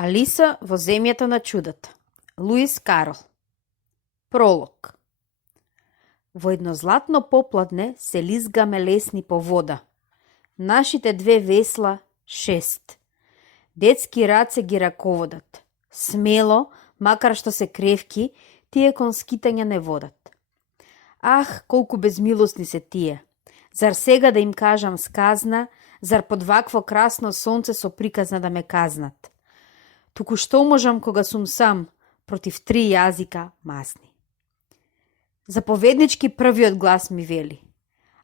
Алиса во земјата на чудата. Луис Карол. Пролог. Во едно златно попладне се лизгаме лесни по вода. Нашите две весла 6. Детски раце ги раководат. Смело, макар што се кревки, тие кон скитања не водат. Ах, колку безмилосни се тие! Зар сега да им кажам сказна, зар под вакво красно сонце со приказна да ме казнат? Туку што можам кога сум сам, против 3 јазика масни. Заповеднички првиот глас ми вели: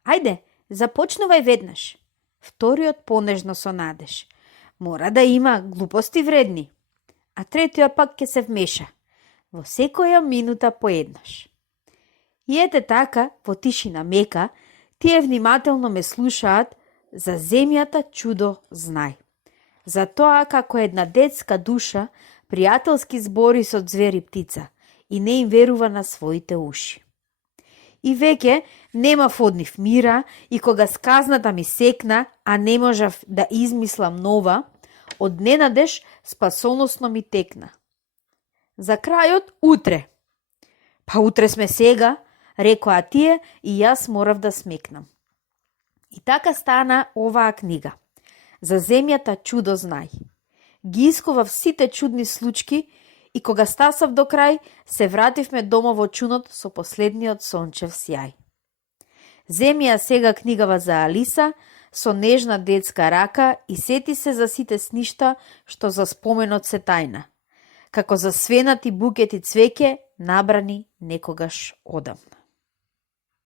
ајде, започнувај веднаш. Вториот понежно со надеж: мора да има глупости вредни. А третиот пак ќе се вмеша: во секоја минута поеднаш. И ете така, во тишина мека, тие внимателно ме слушаат за земјата чудо знај. За тоа како една детска душа пријателски збори со звери птица и не им верува на своите уши. И веќе немав од нив мира и кога сказната ми секна, а не можав да измислам нова, од ненадеж спасоносно ми текна. За крајот утре. Па утре сме сега, рекоа тие и јас морав да смекнам. И така стана оваа книга. За земјата чудо знај. Ги искував сите чудни случки и кога стасав до крај, се вративме дома во чунот со последниот сончев сјај. Земи ја сега книгава за Алиса со нежна детска рака и сети се за сите сништа што за споменот се тајна, како за свенати букети цвеќе набрани некогаш одамна.